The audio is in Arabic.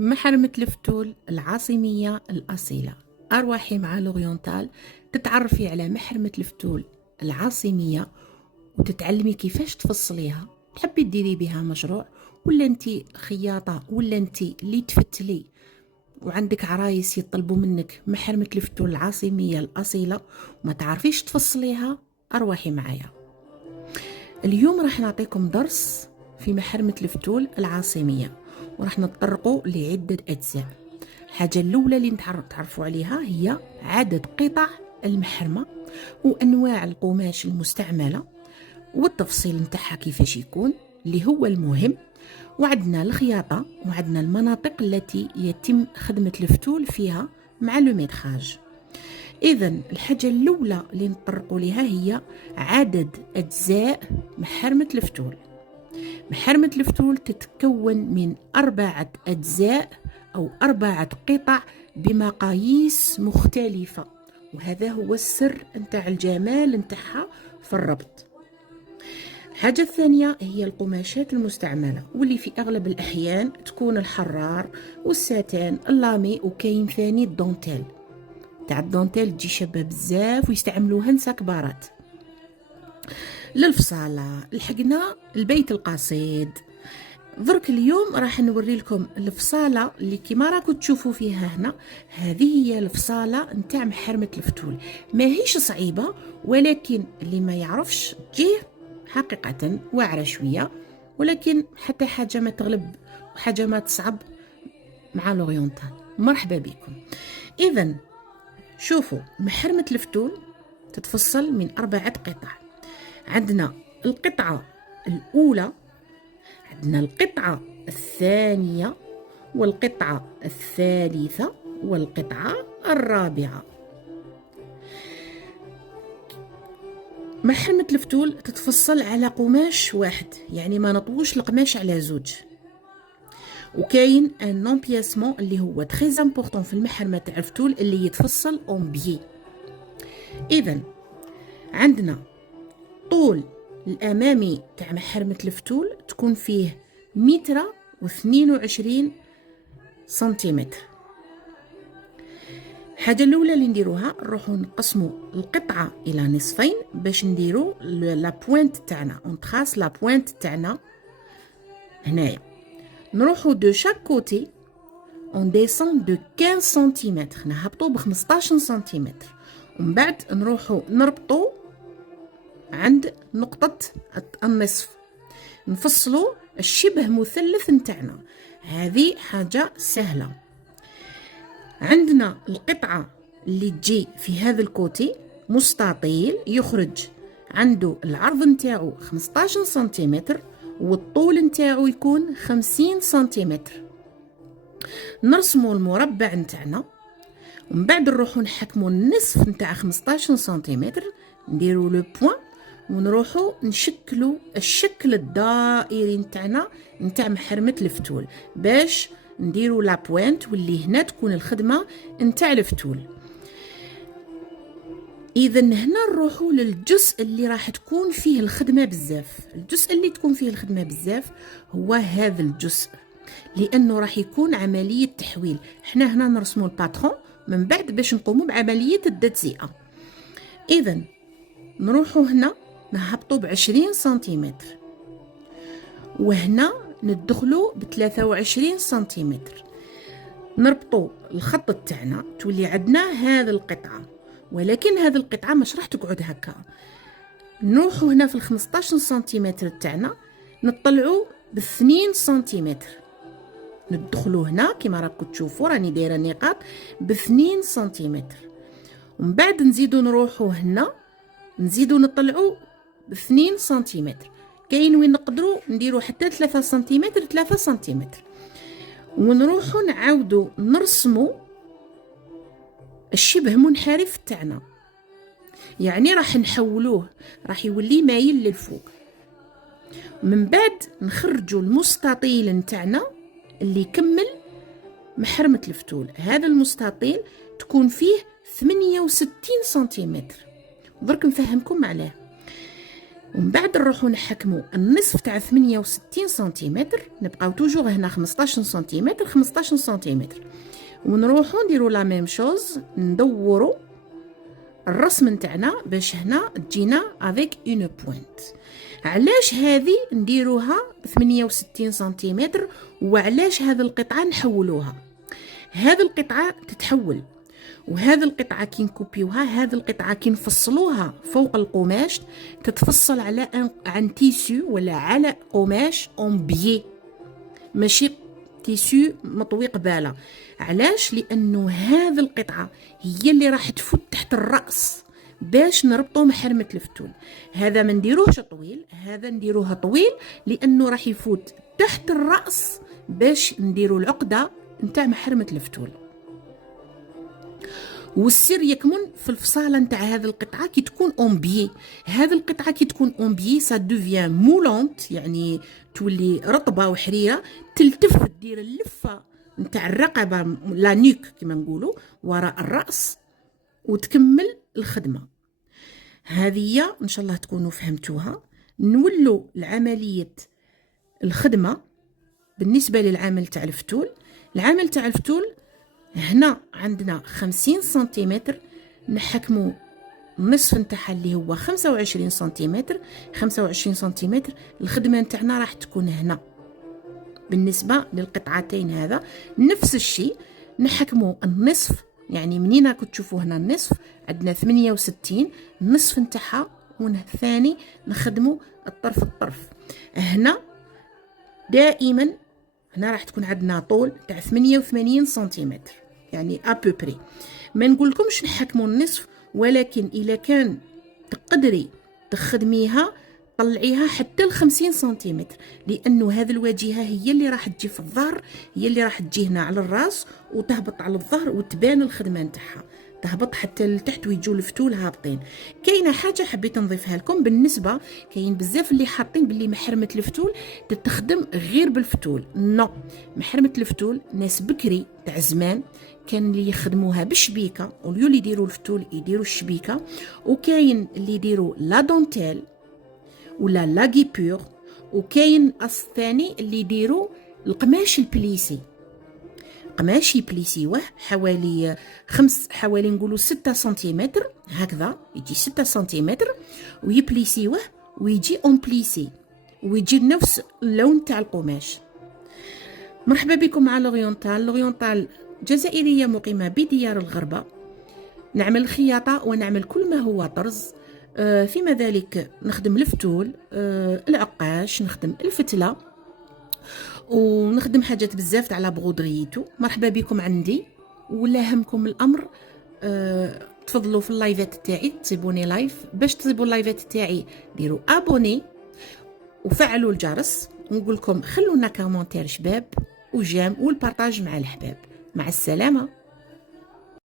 محرمة الفتول العاصمية الأصيلة. أرواحي مع لوريونتال تتعرفي على محرمة الفتول العاصمية وتتعلمي كيفاش تفصليها. تحبي ديري بها مشروع، ولا انتي خياطة، ولا انتي اللي تفتلي وعندك عرايس يطلبوا منك محرمة الفتول العاصمية الأصيلة وما تعرفيش تفصليها. أرواحي معايا. اليوم راح نعطيكم درس في محرمة الفتول العاصمية، وراح نتطرقوا لعدة أجزاء. الحاجة الأولى اللي تعرفوا عليها هي عدد قطع المحرمة وأنواع القماش المستعملة والتفصيل نتاعها كيفاش يكون اللي هو المهم، وعندنا الخياطة وعندنا المناطق التي يتم خدمة الفتول فيها مع الميتراج. إذن الحاجة الأولى اللي نتطرقوا لها هي عدد أجزاء محرمة الفتول. محرمة الفتول تتكون من 4 أجزاء أو 4 قطع بمقاييس مختلفة، وهذا هو السر نتاع الجمال نتاعها في الربط. الحاجة الثانية هي القماشات المستعملة، واللي في أغلب الأحيان تكون الحرار والساتان اللامي، وكاين ثاني الدونتيل. تاع الدونتيل تجي شابة بزاف ويستعملوها نسا كبارات. للفصالة، الحقنا، البيت القصيد. درك اليوم راح نوري لكم الفصالة اللي كيما راكم تشوفوا فيها هنا. هذه هي الفصالة نتاع محرمة الفتول، ماهيش صعيبة، ولكن اللي ما يعرفش تجيه حقيقة واعرة شوية، ولكن حتى حاجة ما تغلب وحاجة ما تصعب مع لوريونتال. مرحبا بكم. إذن شوفوا، محرمة الفتول تتفصل من 4 قطع. عندنا القطعة الأولى، عندنا القطعة الثانية، والقطعة الثالثة، والقطعة الرابعة. محرمة الفتول تتفصل على قماش واحد، يعني ما نطوش القماش على زوج. وكاين ان امبياسمون اللي هو تري امبورطون في المحرمة تاع الفتول اللي يتفصل اون بيي. اذا عندنا طول الامامي تاع محرمة الفتول تكون فيه 1.22 سنتيمتر. الحاجة الأولى اللي نديروها نروحو نقسمو القطعة إلى نصفين باش نديرو لا بوينت تاعنا، ونتخاص لا بوينت تاعنا هنايا. نروحو دو شاك كوتي اون ديسون دو 15 سنتيمتر، نهبطو ب 15 سنتيمتر، ومن بعد نروحو نربطو عند نقطة النصف، نفصلو الشبه مثلث نتاعنا. هذه حاجة سهلة. عندنا القطعة اللي تجي في هذا الكوتي مستطيل، يخرج عنده العرض نتاعو 15 سنتيمتر والطول نتاعو يكون 50 سنتيمتر. نرسمو المربع نتاعنا، ومن بعد نروحو نحكمو النصف نتاع 15 سنتيمتر، نديرو لو بوين، ونروحو نشكلو الشكل الدائري نتاعنا نتاع محرمة الفتول باش نديرو لا بوينت، واللي هنا تكون الخدمة نتاع الفتول. اذا هنا نروحو للجزء اللي راح تكون فيه الخدمة بزاف. الجزء اللي تكون فيه الخدمة بزاف هو هذا الجزء، لانه راح يكون عملية تحويل. احنا هنا نرسمو الباترون من بعد باش نقومو بعملية التجزئة. اذا نروحو هنا نهبطو ب20 سنتيمتر، وهنا ندخلو ب23 سنتيمتر. نربطو الخط تاعنا، تولي عندنا هذه القطعة، ولكن هذه القطعة مش راح تقعد هكا. نروحو هنا في 15 سنتيمتر تاعنا، نطلعو ب2 سنتيمتر، ندخلو هنا كما راكم تشوفوا راني دايره نقاط ب2 سنتيمتر، ومن بعد نزيدو نروحو هنا نزيدو نطلعو ب2 سنتيمتر. كاين وين نقدروا نديرو حتى 3 سنتيمتر 3 سنتيمتر، ونروحو نعاودو نرسمو الشبه منحرف تاعنا، يعني راح نحولوه، راح يولي مايل للفوق. من بعد نخرجو المستطيل نتاعنا اللي يكمل محرمة الفتول. هذا المستطيل تكون فيه 68 سنتيمتر. درك نفهمكم عليه. ومن بعد نروحو نحكمو النصف تاع 68 سنتيمتر، نبقاو توجور هنا 15 سنتيمتر 15 سنتيمتر، ونروحو نديرو لا ميم شوز، ندورو الرسم نتاعنا باش هنا تجينا افيك اون بوينت. علاش هذه نديروها 68 سنتيمتر وعلاش هذه القطعه نحولوها؟ هذه القطعه تتحول، وهذه القطعه كي نكوبيوها، هذه القطعه كي نفصلوها فوق القماش تتفصل على عن تيسو ولا على قماش اون بيي، ماشي تيسو مطوي قباله. علاش؟ لانه هذه القطعه هي اللي راح تفوت تحت الراس باش نربطو محرمه الفتول. هذا ما نديروهش طويل، هذا نديروه طويل لانه راح يفوت تحت الراس باش نديرو العقده نتاع محرمه الفتول. والسر يكمن في الفصاله نتاع هذه القطعه كي تكون اون بيي. هذه القطعه كي تكون اون بيي سا دوفيان مولونت، يعني تولي رطبه وحريره، تلتف دير اللفه نتاع الرقبه لا نيك كما نقولوا وراء الراس وتكمل الخدمه. هذه ان شاء الله تكونوا فهمتوها. نولوا العمليه الخدمه بالنسبه للعمل تاع الفتول. العمل تاع الفتول هنا عندنا 50 سنتيمتر، نحكمو النصف نتاعها اللي هو 25 سنتيمتر 25 سنتيمتر. الخدمه نتاعنا راح تكون هنا. بالنسبه للقطعتين هذا نفس الشيء، نحكمو النصف، يعني منين راكم تشوفوا هنا النصف عندنا 68 النصف نتاعها، والثاني نخدمو الطرف. هنا دائما هنا راح تكون عندنا طول تاع 88 سنتيمتر، يعني ابوبري. ما نقولكمش نحكموا النصف، ولكن الا كان تقدري تخدميها طلعيها حتى ل 50 سنتيمتر، لانه هذه الواجهه هي اللي راح تجي في الظهر، هي اللي راح تجي هنا على الراس وتهبط على الظهر وتبان الخدمه نتاعها، تهبط حتى لتحت ويجوا الفتول هابطين. كاينه حاجه حبيت نضيفها لكم، بالنسبه كاين بزاف اللي حاطين باللي محرمه الفتول تتخدم غير بالفتول. نو، محرمه الفتول ناس بكري تاع زمان كان اللي يخدموها بالشبيكه، وليو اللي يديروا الفتول يديروا الشبيكه، وكاين اللي يديروا لا دونتيل ولا لاغي بور، وكاين الثاني اللي يديروا القماش البليسي. قماش يبليسيوه حوالي نقولوا 6 سنتيمتر هكذا، يجي 6 سنتيمتر ويبليسيوه ويجي اون بليسي ويجي نفس اللون تاع القماش. مرحبا بكم مع لوريونتال جزائريه مقيمه بديار الغربه. نعمل خياطه ونعمل كل ما هو طرز، فيما ذلك نخدم الفتول، العقاش، نخدم الفتله، ونخدم حاجات بزاف تاع لا بغودريتو. مرحبا بكم عندي، ولا همكم الامر تفضلوا في اللايفات تاعي تصيبوني لايف. باش تصيبوا اللايفات تاعي ديروا ابوني وفعلوا الجرس، ونقول لكم خلونا كومونتير شباب وجام والبارطاج مع الحباب. مع السلامه.